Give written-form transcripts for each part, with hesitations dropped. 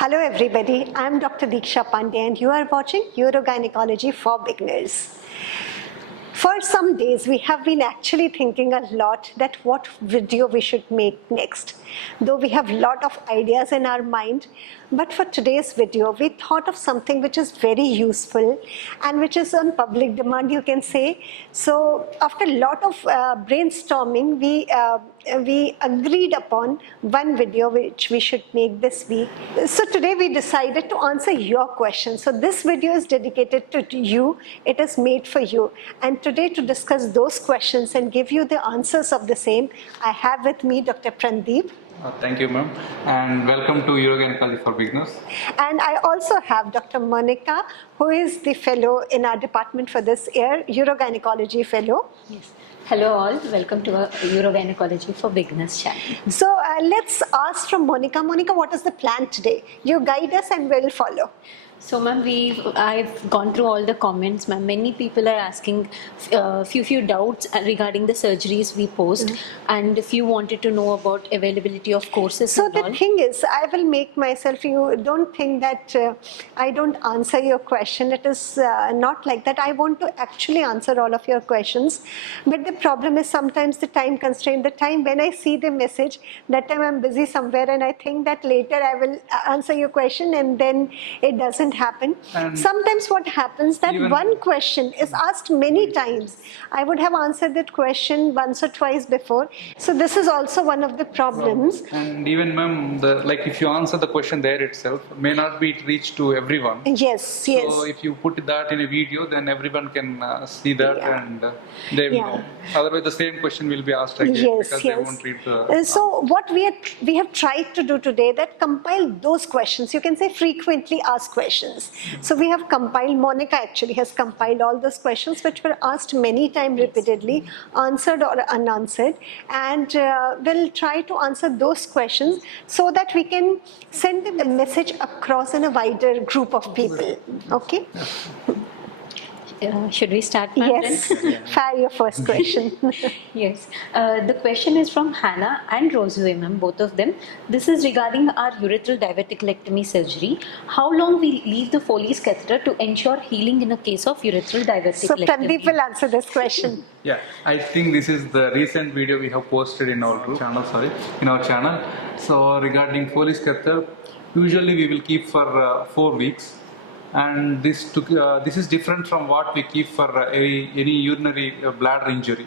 Hello everybody, I am Dr. Deeksha Pandey and you are watching Urogynecology for Beginners. For some days we have been actually thinking a lot that what video we should make next. Though we have a lot of ideas in our mind, but for today's video we thought of something which is very useful and which is on public demand, you can say. So after a lot of brainstorming, we agreed upon one video which we should make this week. So today we decided to answer your questions. So this video is dedicated to you, it is made for you. And today to discuss those questions and give you the answers of the same, I have with me Dr. Pranadeep. Thank you, ma'am, and welcome to Urogynecology for Beginners. And I also have Dr. Mounika, who is the fellow in our department for this year, Urogynecology fellow. Yes. Hello all, welcome to our Urogynecology for Beginners channel. So let's ask from Mounika. Mounika, what is the plan today? You guide us and we'll follow. So ma'am, I've gone through all the comments, ma'am. Many people are asking few doubts regarding the surgeries we post, and if you wanted to know about availability of courses. So the thing is, I will make myself, you don't think that I don't answer your question. It is not like that. I want to actually answer all of your questions. But the problem is sometimes the time constraint, the time when I see the message, that time I'm busy somewhere and I think that later I will answer your question and then it doesn't happen. And sometimes what happens that one question is asked many times. I would have answered that question once or twice before. So this is also one of the problems. And even ma'am, like if you answer the question there itself, may not be reached to everyone. Yes, yes. So if you put that in a video, then everyone can see that and they will know. Otherwise the same question will be asked again because they won't read the So what we have tried to do today, that compile those questions. You can say frequently asked questions. So we have compiled, Mounika actually has compiled all those questions which were asked many times repeatedly, answered or unanswered, and we'll try to answer those questions so that we can send the message across in a wider group of people. Okay? Should we start, ma'am? Yes, fire your first question. Yes, the question is from Hannah and Rosue, ma'am, both of them. This is regarding our urethral diverticulectomy surgery. How long we leave the Foley's catheter to ensure healing in a case of urethral diverticulectomy? So Pranadeep will answer this question. Yeah, I think this is the recent video we have posted in our channel. So regarding Foley's catheter, usually we will keep for 4 weeks. And this is different from what we keep for any urinary bladder injury,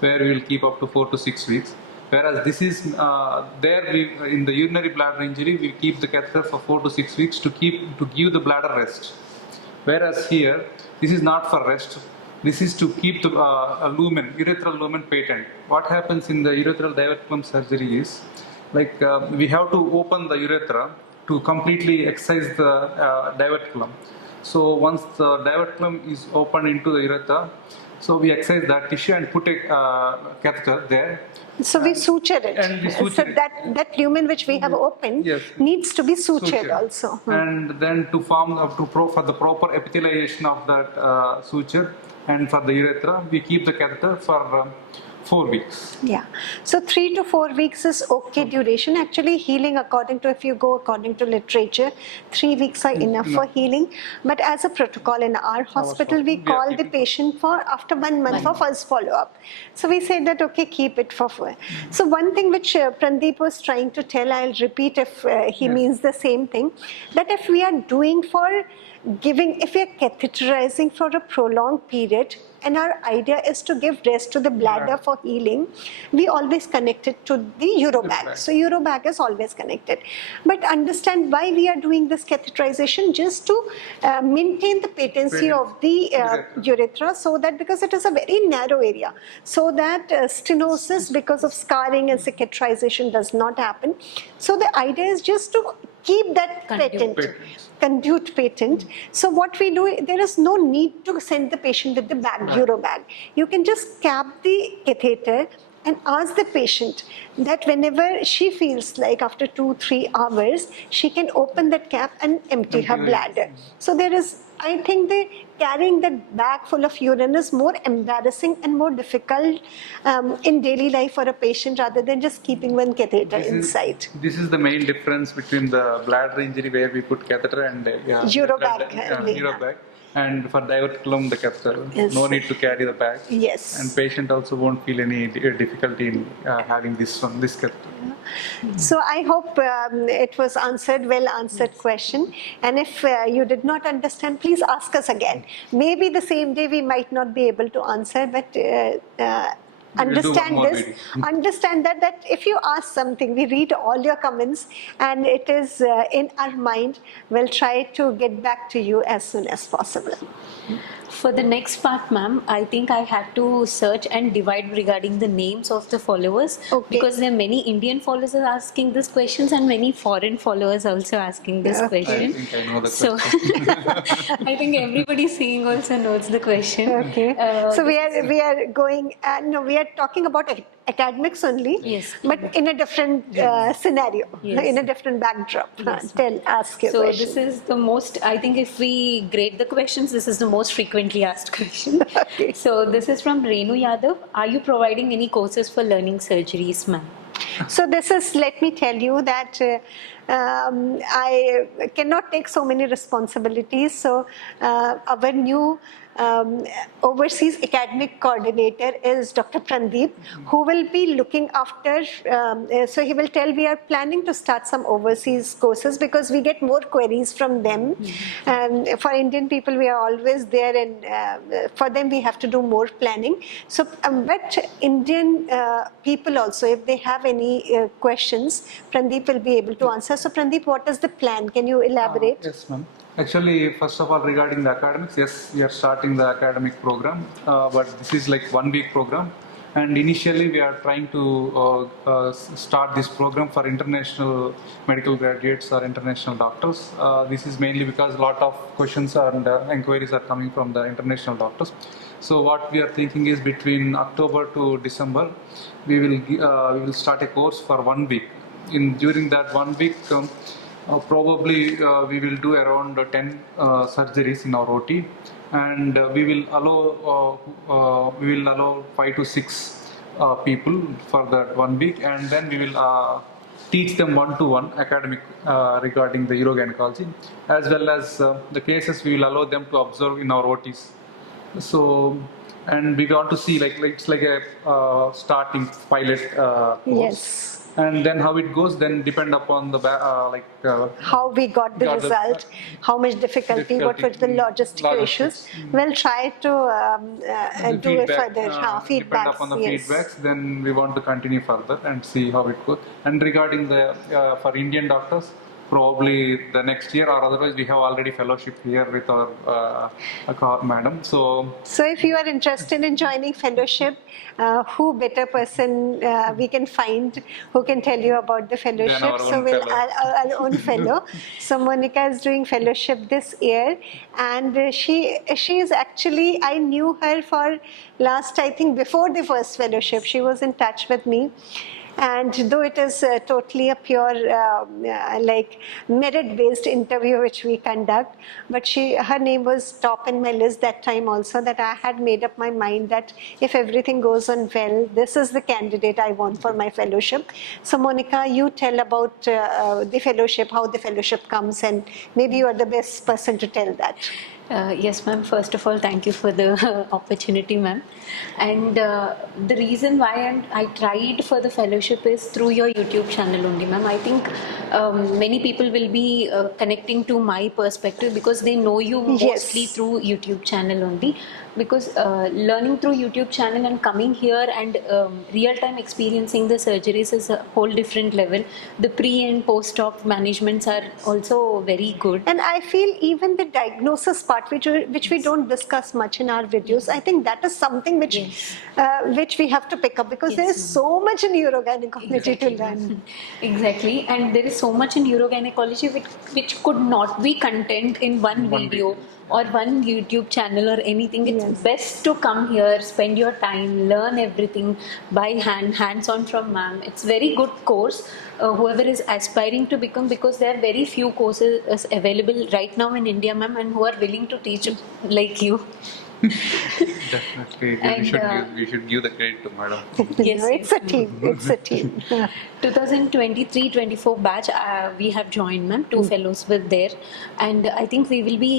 where we will keep up to 4 to 6 weeks. Whereas this is in the urinary bladder injury, we keep the catheter for 4 to 6 weeks to give the bladder rest. Whereas here, this is not for rest. This is to keep the urethral lumen patent. What happens in the urethral diverticulum surgery is, like we have to open the urethra to completely excise the diverticulum. So once the diverticulum is opened into the urethra, so we excise that tissue and put a catheter there. So we suture it. So that lumen which we have opened needs to be sutured also. And then to for the proper epithelialization of that suture and for the urethra, we keep the catheter for 4 weeks. Yeah. So 3 to 4 weeks is okay duration. Actually healing if you go according to literature, 3 weeks are enough for healing. But as a protocol in our hospital, we call the patient for after 1 month for first follow-up. So we say that okay, keep it for 4. So one thing which Pranadeep was trying to tell, I'll repeat if he means the same thing, that if we are doing if we are catheterizing for a prolonged period, and our idea is to give rest to the bladder for healing, we always connect it to the urobag. So urobag is always connected. But understand why we are doing this catheterization, just to maintain the patency of the urethra, so that because it is a very narrow area, so that stenosis because of scarring and cicatrization does not happen. So the idea is just to keep that conduit patent. So what we do, there is no need to send the patient with the urobag. You can just cap the catheter and ask the patient that whenever she feels like after 2-3 hours, she can open that cap and empty her bladder. So there is, I think, carrying that bag full of urine is more embarrassing and more difficult in daily life for a patient rather than just keeping one catheter inside. This is the main difference between the bladder injury where we put catheter and Urobag. urobag. And for diverticulum, the catheter, Yes. no need to carry the bag. Yes. And patient also won't feel any difficulty in having this catheter. So I hope it was well answered question. And if you did not understand, please ask us again. Maybe the same day we might not be able to answer, but understand this. Understand that if you ask something, we read all your comments and it is in our mind. We'll try to get back to you as soon as possible. For the next part, ma'am, I think I had to search and divide regarding the names of the followers, because there are many Indian followers asking these questions and many foreign followers also asking this question. I think I know the So I think everybody seeing also knows the question. Okay. So we are going. No, we are talking about academics only. Yes. But in a different scenario, Yes. in a different backdrop. Yes. Ask your So question. this is the most, I think if we grade the questions, this is the most frequently asked question. Okay. So this is from Renu Yadav. Are you providing any courses for learning surgeries, ma'am? So this is, let me tell you that I cannot take so many responsibilities. So our new overseas academic coordinator is Dr. Pranadeep, who will be looking after, so he will tell, we are planning to start some overseas courses because we get more queries from them. And for Indian people, we are always there, and for them we have to do more planning. So, but Indian people also, if they have any questions, Pranadeep will be able to answer. So Pranadeep, what is the plan? Can you elaborate? Yes, ma'am. Actually, first of all, regarding the academics, yes, we are starting the academic program, but this is like 1 week program. And initially, we are trying to start this program for international medical graduates or international doctors. This is mainly because a lot of questions and inquiries are coming from the international doctors. So what we are thinking is between October to December, we will start a course for 1 week. During that 1 week, probably we will do around 10 surgeries in our OT, and we will allow 5 to 6 people for that 1 week, and then we will teach them one-to-one academic regarding the urogynecology, as well as the cases we will allow them to observe in our OTs. So, and we want to see it's like a starting pilot course. Yes. And then how it goes, then depend upon the how we got the result, how much difficulty, what were the logistical issues. We'll try to do it further. Depend upon the feedbacks, then we want to continue further and see how it goes. And regarding the for Indian doctors, probably the next year, or otherwise we have already fellowship here with our madam. So if you are interested in joining fellowship, who better person we can find who can tell you about the fellowship? So our own fellow. So Mounika is doing fellowship this year, and she is actually, I knew her for last, I think before the first fellowship, she was in touch with me. And though it is totally a pure merit-based interview which we conduct, but her name was top in my list that time also, that I had made up my mind that if everything goes on well, this is the candidate I want for my fellowship. So Mounika, you tell about the fellowship, how the fellowship comes, and maybe you are the best person to tell that. Yes, ma'am. First of all, thank you for the opportunity, ma'am. And the reason why I tried for the fellowship is through your YouTube channel only, ma'am. I think many people will be connecting to my perspective because they know you mostly through YouTube channel only. Because learning through YouTube channel and coming here and real-time experiencing the surgeries is a whole different level. The pre and post-op managements are also very good. And I feel even the diagnosis part, which we don't discuss much in our videos, I think that is something which we have to pick up, because there is so much in urogynecology to learn. Exactly, and there is so much in urogynecology which could not be content in one video or one YouTube channel or anything. It's best to come here, spend your time, learn everything by hands-on from ma'am. It's very good course. Whoever is aspiring to become, because there are very few courses available right now in India, ma'am, and who are willing to teach like you. Definitely, we should give the credit to madam. Yes, It's a team. It's a team. 2023-24 batch we have joined, ma'am. 2 fellows were there, and I think we will be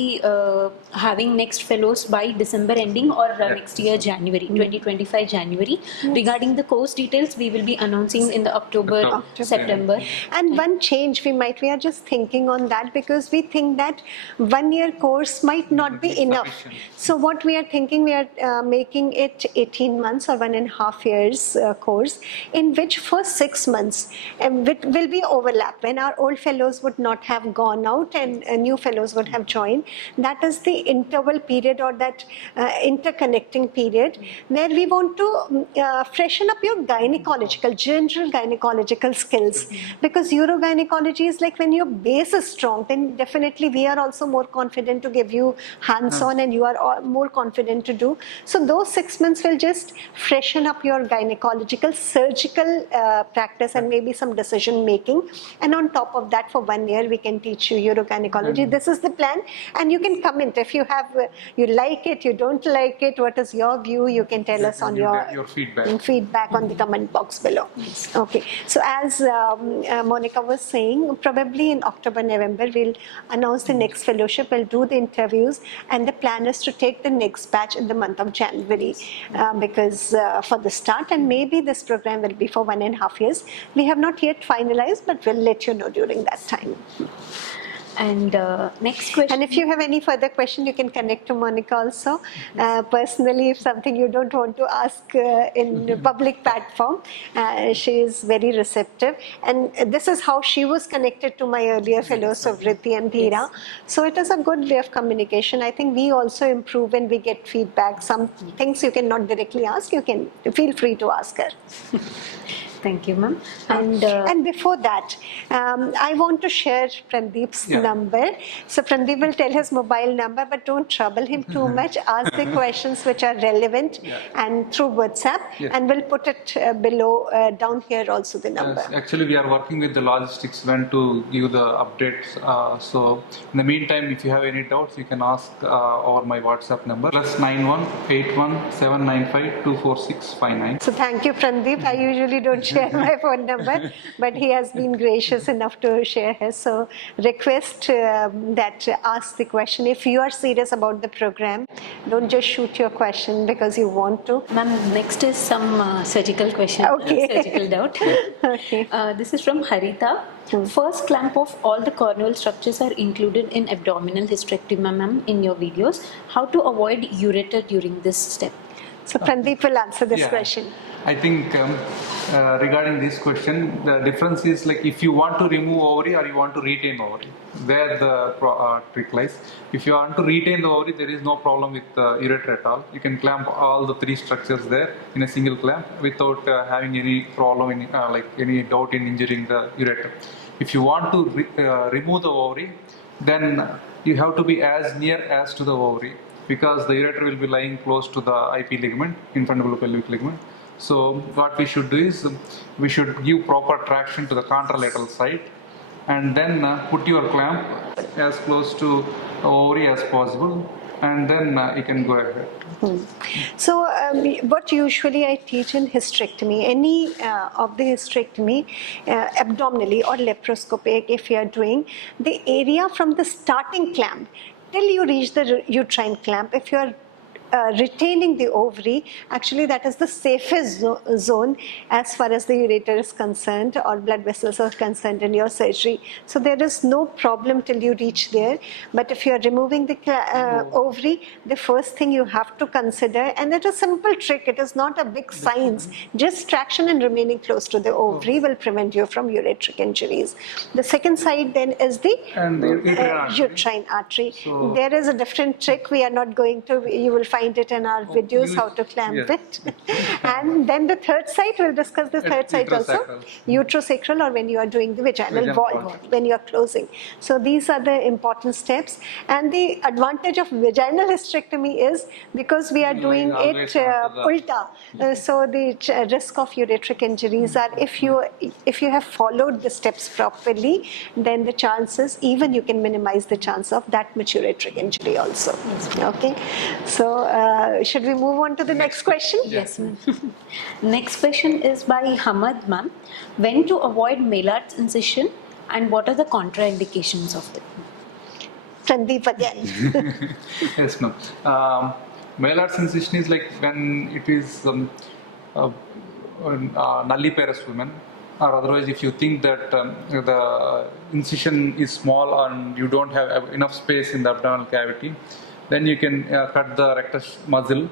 having next fellows by December ending or next year January, 2025 January. Regarding the course details, we will be announcing in the October. September. And one change we are just thinking on that, because we think that 1 year course might not be enough. Sufficient. So what we are thinking, we are making it 18 months or 1.5 years course, in which first 6 months will be overlap when our old fellows would not have gone out and new fellows would have joined. That is the interval period, or that interconnecting period, where we want to freshen up your general gynecological skills. Because urogynecology is like, when your base is strong, then definitely we are also more confident to give you hands-on, and you are more confident to do. So those 6 months will just freshen up your gynecological surgical practice and maybe some decision making. And on top of that, for 1 year, we can teach you urogynecology. This is the plan, and you can comment if you have, you like it, you don't like it, what is your view, you can tell us on your feedback on the comment box below. Okay, so as Monica was saying, probably in October, November, we'll announce the next fellowship, we'll do the interviews, and the plan is to take the next batch in the month of January, because for the start, and maybe this program will be for 1.5 years. We have not yet finalized, but we'll let you know during that time. And next question. And if you have any further question, you can connect to Monica also. Personally, if something you don't want to ask in public platform, she is very receptive. And this is how she was connected to my earlier fellows of Vritti and Dheera. So it is a good way of communication. I think we also improve when we get feedback. Some things you cannot directly ask, you can feel free to ask her. Thank you, ma'am. And before that, I want to share Pranadeep's number. So Pranadeep will tell his mobile number, but don't trouble him too much. Ask the questions which are relevant and through WhatsApp, and we'll put it below, down here also the number. Yes, actually, we are working with the logistics when to give the updates. So in the meantime, if you have any doubts, you can ask over my WhatsApp number, +91 81 795 24659. So thank you, Pranadeep. I usually don't share my phone number, but he has been gracious enough to share his. So request that ask the question. If you are serious about the program, don't just shoot your question because you want to. Ma'am, next is some surgical question, surgical doubt. Okay. This is from Harita. First clamp of all the corneal structures are included in abdominal hysterectomy, ma'am, in your videos. How to avoid ureter during this step? So Pranadeep will answer this question. I think regarding this question, the difference is like if you want to remove ovary or you want to retain ovary, there the trick lies. If you want to retain the ovary, there is no problem with ureter at all. You can clamp all the 3 structures there in a single clamp without having any problem, in, like any doubt in injuring the ureter. If you want to remove the ovary, then you have to be as near as to the ovary, because the ureter will be lying close to the IP ligament, infundibulopelvic ligament. So what we should do is, we should give proper traction to the contralateral side, and then put your clamp as close to the ovary as possible, and then you can go ahead. So what usually I teach in hysterectomy, any of the hysterectomy, abdominally or laparoscopic, if you are doing, the area from the starting clamp till you reach the uterine clamp, if you are retaining the ovary, actually that is the safest zone as far as the ureter is concerned or blood vessels are concerned in your surgery. So there is no problem till you reach there. But if you are removing the ovary, the first thing you have to consider, and it is a simple trick, it is not a big science, just traction and remaining close to the ovary will prevent you from ureteric injuries. The second side then is the uterine artery. So there is a different trick. We are not going to, you will find find it in our videos how to clamp yes. it. And then the third site, we'll discuss the third site also, uterosacral, or when you are doing the vaginal wall, when you are closing. So these are the important steps. And the advantage of vaginal hysterectomy is because we are doing it ulta, so the risk of ureteric injuries are, if you have followed the steps properly, then the chances, even you can minimize the chance of that much ureteric injury also. Okay, so should we move on to the next question? Yes, ma'am. Next question is by Hamad, ma'am. When to avoid Maylard's incision and what are the contraindications of it? Pranadeep again. Yes, ma'am. Maylard incision is like when it is nulliparous women, or otherwise if you think that the incision is small and you don't have enough space in the abdominal cavity, then you can cut the rectus muscle.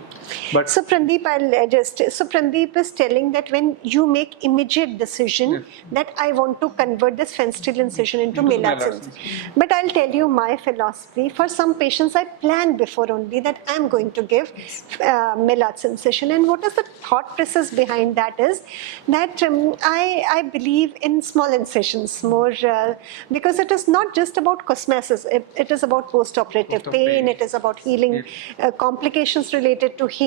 But so Pranadeep, Pranadeep is telling that when you make immediate decision that I want to convert this fenstrial incision into Maylard's incision. But I'll tell you my philosophy. For some patients, I plan before only that I'm going to give Maylard's incision. And what is the thought process behind that is that I believe in small incisions more because it is not just about cosmesis. It is about post-operative pain. It is about healing, complications related to healing.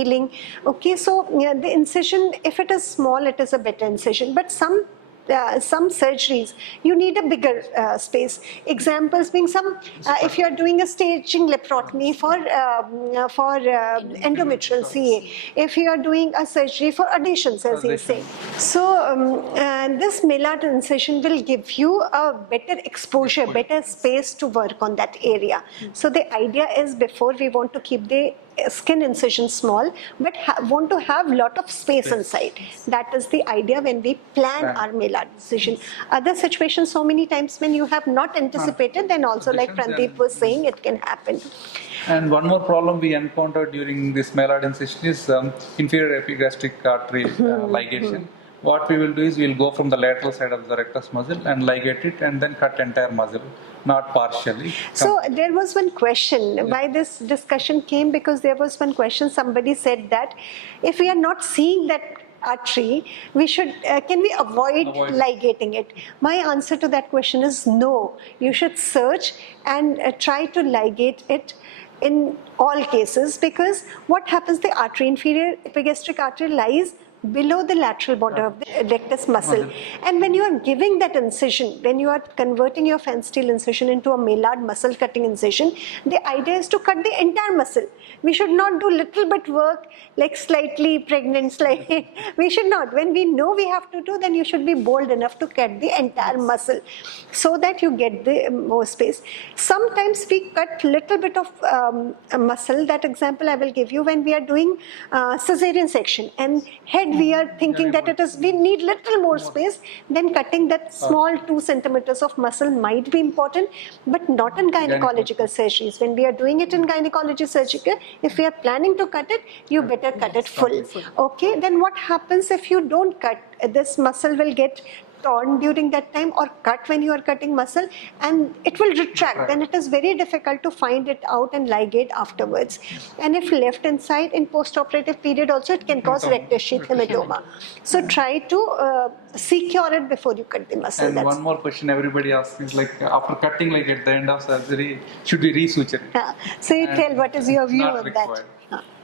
Okay, so the incision, if it is small, it is a better incision. But some surgeries, you need a bigger space. Examples being if you are doing a staging laparotomy for endometrial CA, if you are doing a surgery for adhesions, as you say. So this Maylard incision will give you a better exposure, better space to work on that area. So the idea is, before we want to keep the skin incision small, but want to have lot of space inside. That is the idea when we plan our Maylard incision. Other situations, so many times when you have not anticipated, then also like Pranadeep was saying, it can happen. And one more problem we encountered during this Maylard incision is inferior epigastric artery ligation. What we will do is we will go from the lateral side of the rectus muscle and ligate it and then cut entire muscle, not partially. So there was one question, why this discussion came, because there was one question, somebody said that if we are not seeing that artery, we should, can we avoid ligating it? My answer to that question is no. You should search and try to ligate it in all cases, because what happens, the artery, inferior epigastric artery, lies below the lateral border of the rectus muscle. And when you are giving that incision, when you are converting your fenstrial incision into a Maylard muscle cutting incision, the idea is to cut the entire muscle. We should not do little bit work, like slightly pregnant, slightly. We should not. When we know we have to do, then you should be bold enough to cut the entire muscle so that you get the more space. Sometimes we cut little bit of muscle. That example I will give you when we are doing cesarean section and head, we are thinking that we need little more space, then cutting that small 2 centimeters of muscle might be important, but not in gynecological surgeries. When we are doing it in gynecology surgical, if we are planning to cut it, you better cut it full. Okay, then what happens if you don't cut? This muscle will get torn during that time, or cut when you are cutting muscle, and it will retract. Then it is very difficult to find it out and ligate afterwards. And if left inside in post-operative period also, it can cause rectus sheath hematoma. So try to secure it before you cut the muscle. And one more question everybody asks is, like, after cutting, like at the end of surgery, should we re-suture it? So you tell, what is your view on that?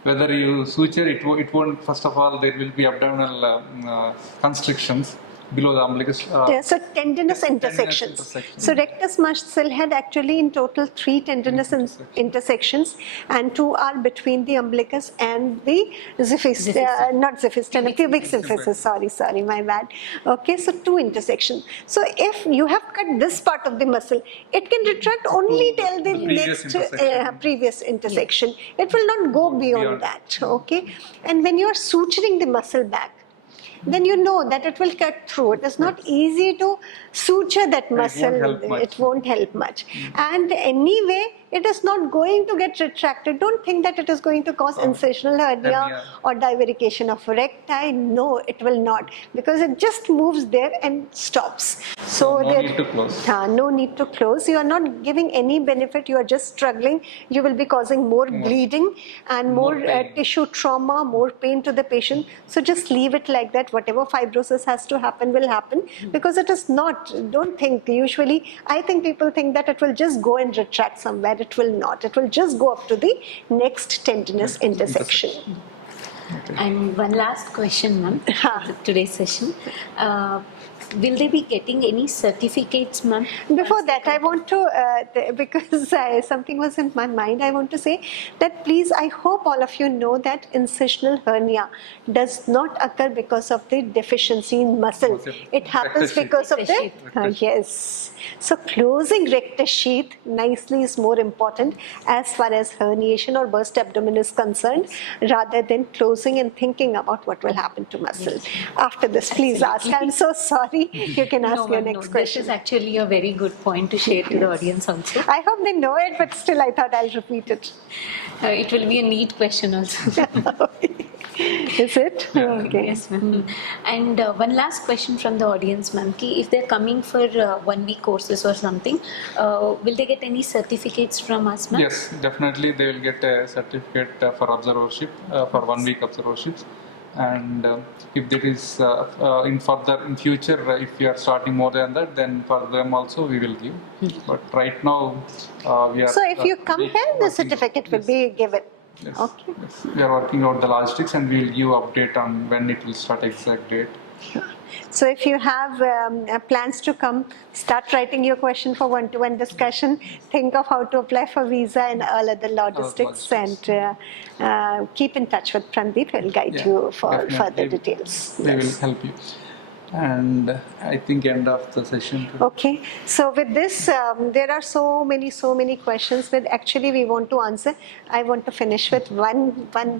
Whether you suture, it won't, first of all, there will be abdominal constrictions below the umbilicus. So tendinous intersections. So rectus muscle had actually in total 3 tendinous intersections, and 2 are between the umbilicus and the pubic symphysis. Sorry, my bad. Okay, so 2 intersections. So if you have cut this part of the muscle, it can retract only till the previous intersection. It will not go beyond that. Okay, and when you are suturing the muscle back, then you know that it will cut through. It is not easy to suture that muscle, it won't help much. And anyway, it is not going to get retracted. Don't think that it is going to cause incisional hernia or divarication of recti. No, it will not, because it just moves there and stops. So no need to close. No need to close. You are not giving any benefit. You are just struggling. You will be causing more bleeding and more tissue trauma, more pain to the patient. So just leave it like that. Whatever fibrosis has to happen will happen, because it is not. Don't think. Usually, I think people think that it will just go and retract somewhere. It will not. It will just go up to the next tendinous intersection. And one last question, ma'am, for today's session. Will they be getting any certificates, ma'am? Before that, I want to, because something was in my mind, I want to say that please, I hope all of you know that incisional hernia does not occur because of the deficiency in muscle. It happens because of the, yes. So closing rectus sheath nicely is more important as far as herniation or burst abdomen is concerned, rather than closing and thinking about what will happen to muscle. After this, please ask. I'm so sorry. You can ask your next question. This is actually a very good point to share to the audience also. I hope they know it, but still I thought I'll repeat it. It will be a neat question also. Is it? Okay. Yes, ma'am. And one last question from the audience, ma'am. If they're coming for 1 week courses or something, will they get any certificates from us, ma'am? Yes, definitely they will get a certificate for observership, for 1 week observerships. And if there is in future, if we are starting more than that, then for them also we will give. But right now we are. So if you come here, the certificate will be given. Yes. Okay. Yes. We are working out the logistics, and we will give update on when it will start, exact date. So if you have plans to come, start writing your question for one-to-one discussion. Think of how to apply for visa and all other logistics, and keep in touch with Pranadeep. He'll guide you for further details. We will help you. And I think end of the session. Okay, so with this, there are so many questions that actually we want to answer. I want to finish with one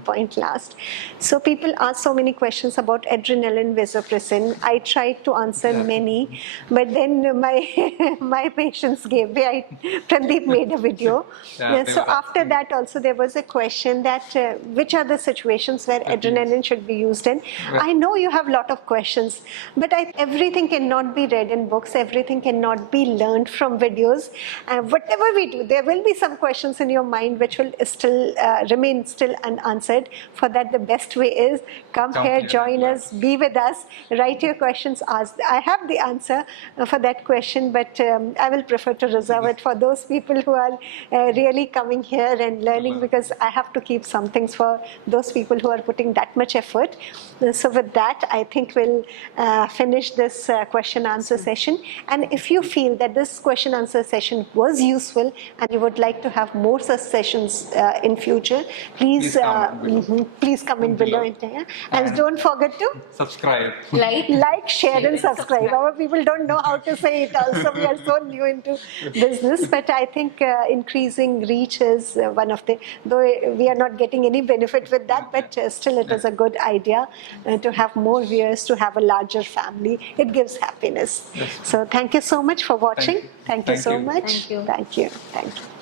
point last. So people ask so many questions about adrenaline, vasopressin. I tried to answer many, but then my patients gave me. Pranadeep made a video. So after that also there was a question that which are the situations where adrenaline should be used in. I know you have a lot of questions, but everything cannot be read in books, everything cannot be learned from videos. Whatever we do, there will be some questions in your mind which will still remain still unanswered. For that, the best way is come here, join us, be with us, write your questions, ask. I have the answer for that question, but I will prefer to reserve it for those people who are really coming here and learning, because I have to keep some things for those people who are putting that much effort. So with that, I think we'll finish this question answer session. And if you feel that this question answer session was useful and you would like to have more such sessions in future, please comment below. And don't forget to subscribe, like, share and subscribe. Our people don't know how to say it also. We are so new into business, but I think increasing reach is one of the, though we are not getting any benefit with that, but still it is a good idea to have more viewers, to have a larger family. It gives happiness. So thank you so much for watching. Thank you so much. Thank you. Thank you. Thank you.